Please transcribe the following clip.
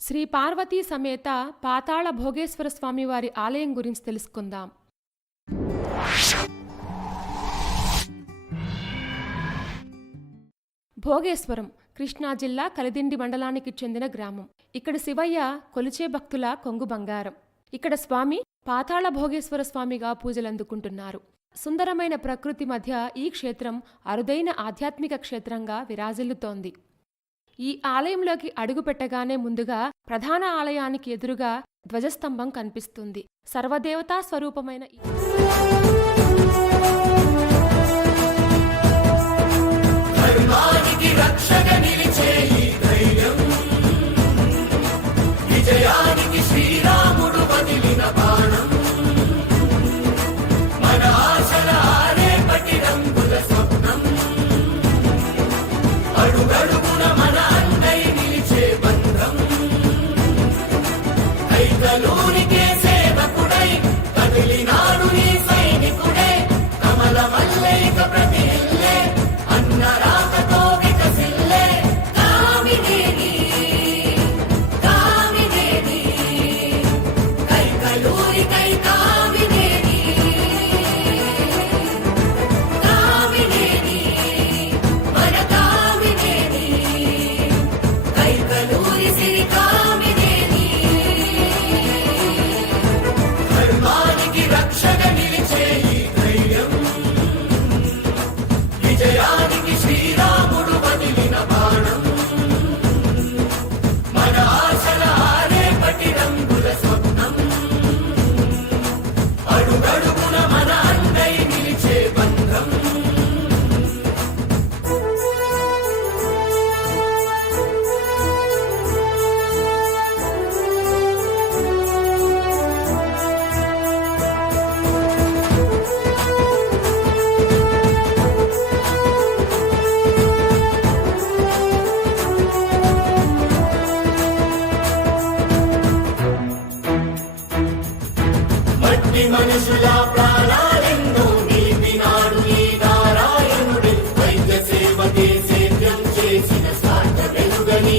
శ్రీ పార్వతీ సమేత పాతాళ భోగేశ్వర స్వామివారి ఆలయం గురించి తెలుసుకుందాం. భోగేశ్వరం కృష్ణా జిల్లా కలిదిండి మండలానికి చెందిన గ్రామం. ఇక్కడ శివయ్య కొలిచే భక్తుల కొంగు బంగారం. ఇక్కడ స్వామి పాతాళ భోగేశ్వర స్వామిగా పూజలందుకుంటున్నారు. సుందరమైన ప్రకృతి మధ్య ఈ క్షేత్రం అరుదైన ఆధ్యాత్మిక క్షేత్రంగా విరాజిల్లుతోంది. ఈ ఆలయంలోకి అడుగుపెట్టగానే ముందుగా ప్రధాన ఆలయానికి ఎదురుగా ధ్వజస్తంభం కనిపిస్తుంది. సర్వదేవతా స్వరూపమైన విజయానికి శ్రీరాముడు వదిలిన బాణం, మన ఆశల రేపటి రంగుల స్వప్నం, అడుగడుగున మన అండై నిలిచే బంధం, కైకలూరికే సేవకుడై కదిలినాడు ఈ సైనికుడే, కమల మల్లైక ప్రతిల్లే అన్న రాకతో వికసిల్లే కామినేని విజయానికి శ్రీరాముడు వదిలిన బాణం, మన ఆశల రేపటి రంగుల స్వప్నం, అడుగడుగున మన అండై నిలిచే బంధం. మనుషుల ప్రాణాలెన్నో నిలిపినాడు ఈ నారాయణుడే, వైద్య సేవకే సేద్యం చేసిన స్వార్థ వెలుగని